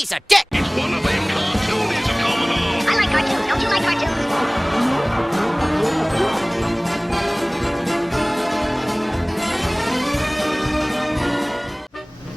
He's a dick! It's one of them cartoonies are coming on. I like cartoons. Don't you like cartoons?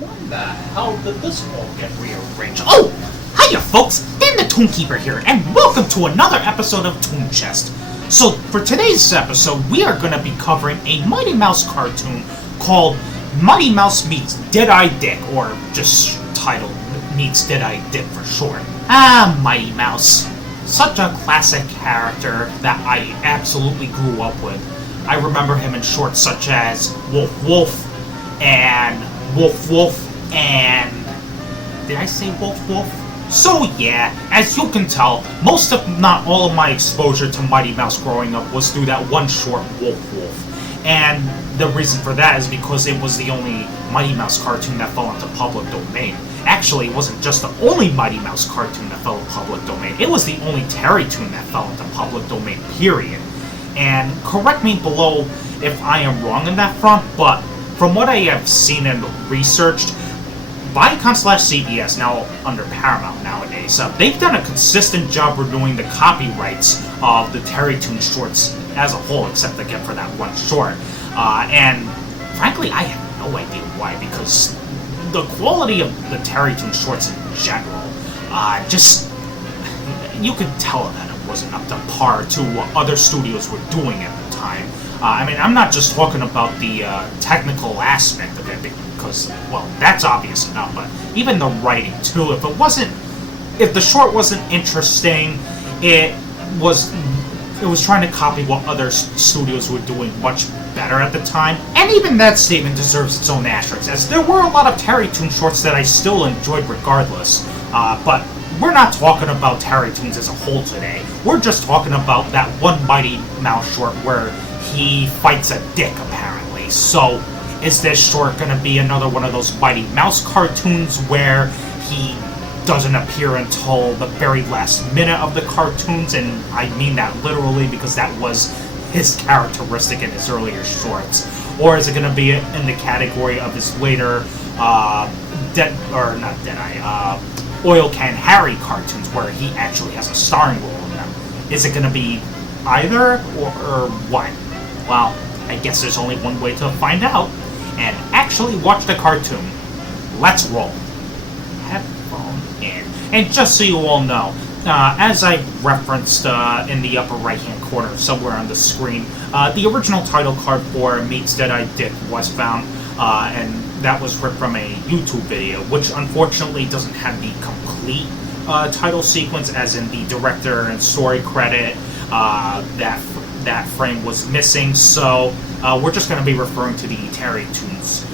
When the hell did this all get rearranged? Oh! Hiya, folks! Dan the Toonkeeper here, and welcome to another episode of Toon Chest. So, for today's episode, we are going to be covering a Mighty Mouse cartoon called Mighty Mouse Meets Deadeye Dick, or just titled Meets Deadeye Dick for short. Ah, Mighty Mouse. Such a classic character that I absolutely grew up with. I remember him in shorts such as Wolf Wolf and Wolf Wolf and... Did I say Wolf Wolf? So yeah, as you can tell, most if not all of my exposure to Mighty Mouse growing up was through that one short Wolf Wolf. And the reason for that is because it was the only Mighty Mouse cartoon that fell into public domain. Actually, it wasn't just the only Mighty Mouse cartoon that fell into public domain, it was the only Terrytoon that fell into public domain, period. And correct me below if I am wrong in that front, but from what I have seen and researched, Viacom/CBS, now under Paramount nowadays, they've done a consistent job renewing the copyrights of the Terrytoon shorts as a whole, except again for that one short. And frankly, I have no idea why, because the quality of the Terrytoon shorts in general, just, you could tell that it wasn't up to par to what other studios were doing at the time. I mean, I'm not just talking about the technical aspect of it, because, well, that's obvious enough, but even the writing, too. If the short wasn't interesting, it was trying to copy what other studios were doing much better at the time. And even that statement deserves its own asterisk, as there were a lot of Terrytoon shorts that I still enjoyed regardless. But we're not talking about Terrytoons as a whole today. We're just talking about that one Mighty Mouse short where he fights a dick, apparently. So, is this short going to be another one of those Mighty Mouse cartoons where he doesn't appear until the very last minute of the cartoons? And I mean that literally, because that was his characteristic in his earlier shorts. Or is it going to be in the category of his later, Oil Can Harry cartoons, where he actually has a starring role in them? Is it going to be either, or what? Well, I guess there's only one way to find out, and actually watch the cartoon. Let's roll. Headphone in. And just so you all know, as I referenced in the upper right-hand corner, somewhere on the screen, the original title card for Meets Deadeye Dick was found, and that was ripped from a YouTube video, which unfortunately doesn't have the complete title sequence, as in the director and story credit. That frame was missing, so we're just going to be referring to the Terrytoons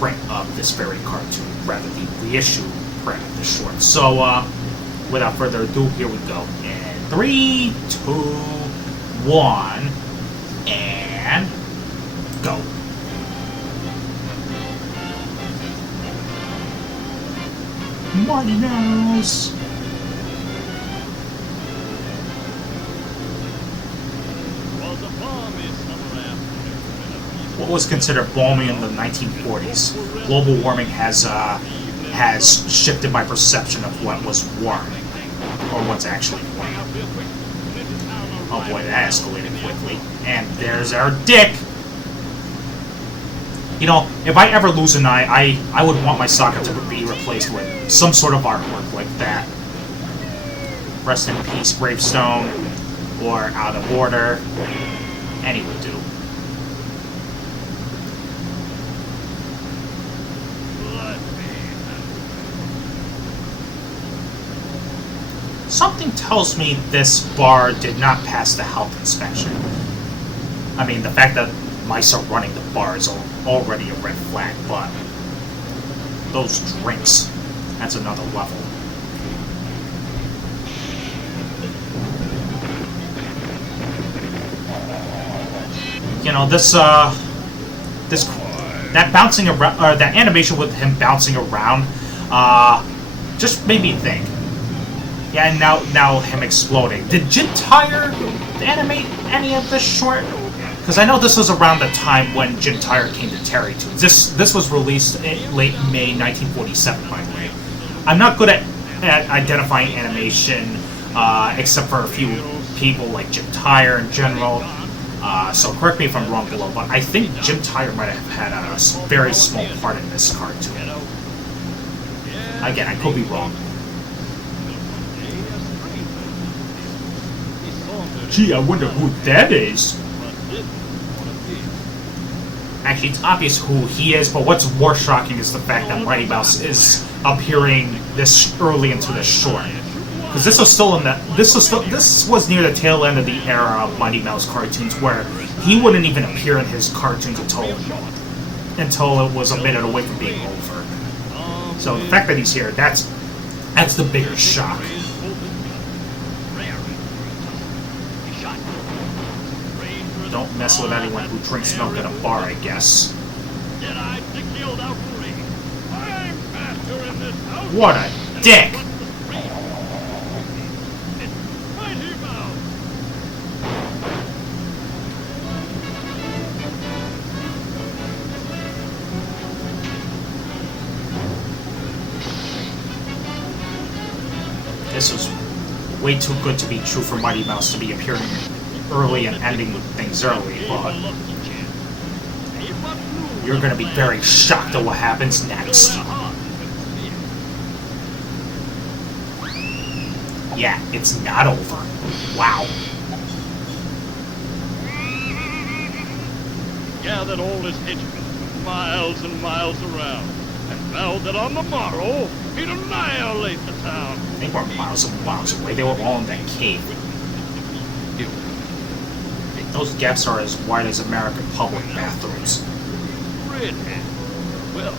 print of this very cartoon, rather the reissue print of the short. So, without further ado, here we go. In 3, 2, 1, and go. Mighty Mouse. What was considered balmy in the 1940s, global warming has shifted my perception of what was warm, or what's actually warm. Oh boy, that escalated quickly. And there's our dick! You know, if I ever lose an eye, I would want my socket to be replaced with some sort of artwork like that. Rest in peace, Gravestone, or Out of Order. Any would do. Something tells me this bar did not pass the health inspection. I mean, the fact that mice are running the bar is already a red flag, but those drinks, that's another level. You know, that bouncing around, or that animation with him bouncing around, just made me think. Yeah, and now him exploding. Did Jim Tire animate any of this short? Because I know this was around the time when Jim Tire came to Terrytoons. This was released in late May 1947, by the way. I'm not good at identifying animation, except for a few people like Jim Tyre in general. So correct me if I'm wrong below, but I think Jim Tyre might have had a very small part in this cartoon. Again, I could be wrong. Gee, I wonder who that is. Actually, it's obvious who he is, but what's more shocking is the fact that Mighty Mouse is appearing this early into the short. Because this was still in the this was near the tail end of the era of Mighty Mouse cartoons, where he wouldn't even appear in his cartoons until it was a minute away from being over. So the fact that he's here, that's the bigger shock. Don't mess with anyone who drinks milk at a bar, I guess. What a dick! This was way too good to be true for Mighty Mouse to be appearing early and ending things early, but you're gonna be very shocked at what happens next. Yeah, it's not over. Wow. Gathered all his henchmen miles and miles around, and vowed that on the morrow he'd annihilate the town. They weren't miles and miles away, they were all in that cave. Those gaps are as wide as American public bathrooms. Redhead. Well,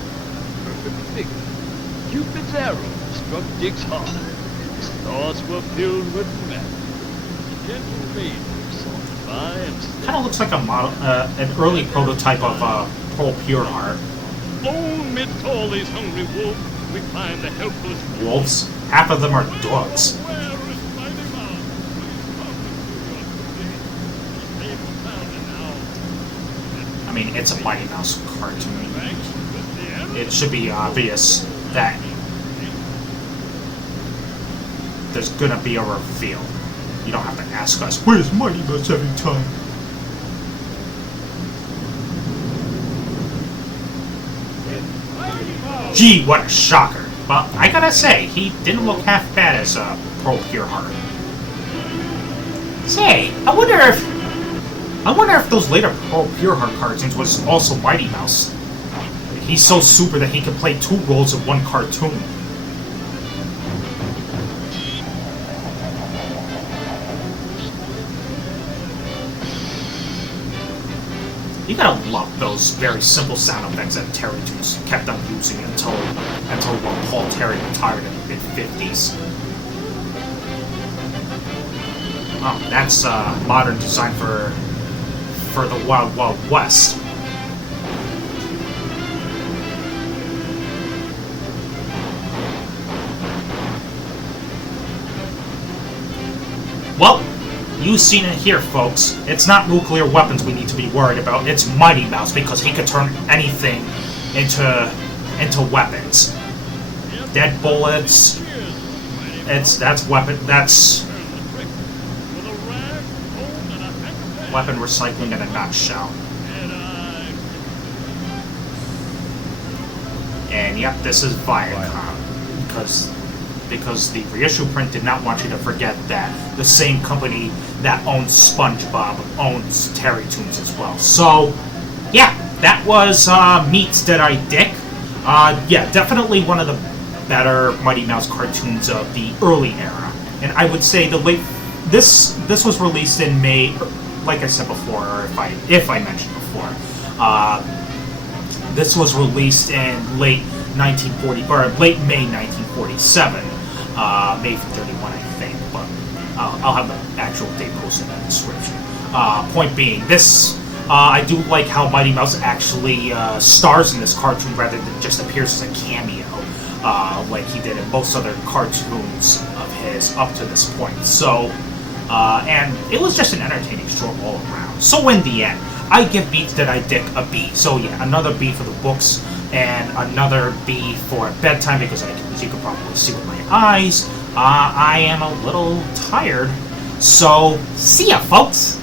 perfect figure. Cupid's arrow struck Dick's heart. His thoughts were filled with madness. Gentle maiden sauntered by and Kind of looks like a model, an early prototype of Pearl Pure Heart. alone midst all these hungry wolves, we find the helpless Wolves? Half of them are dogs. Where is Mighty Mouse? Please come to your now. I mean, it's a Mighty Mouse cartoon. It should be obvious that there's gonna be a reveal. You don't have to ask us, where's Mighty Mouse every time? Gee, what a shocker. Well, I gotta say, he didn't look half bad as Pearl Pure Heart. Say, I wonder if those later Pearl Pure Heart cartoons was also Mighty Mouse. He's so super that he can play two roles in one cartoon. You gotta love those very simple sound effects that Terry Toons kept on using until Paul Terry retired in the mid-50s. Oh, that's modern design for the Wild Wild West. Well, you've seen it here, folks. It's not nuclear weapons we need to be worried about. It's Mighty Mouse, because he could turn anything into weapons. Dead bullets. That's weapon recycling in a nutshell. And yep, this is Viacom, because the reissue print did not want you to forget that the same company that owns SpongeBob owns Terry Toons as well. So, yeah, that was Meets Deadeye Dick. Yeah, definitely one of the better Mighty Mouse cartoons of the early era. And I would say this was released in May, like I said before, or if I mentioned before. This was released in late May 1947. May 31, I think, but I'll have the actual date posted in the description. Point being, I do like how Mighty Mouse actually stars in this cartoon rather than just appears as a cameo, like he did in most other cartoons of his up to this point. So, and it was just an entertaining short all around. So in the end, I give Beats That I Dick a B. So yeah, another B for the books, and another B for bedtime, because as you can probably see with my eyes, I am a little tired. So, see ya, folks!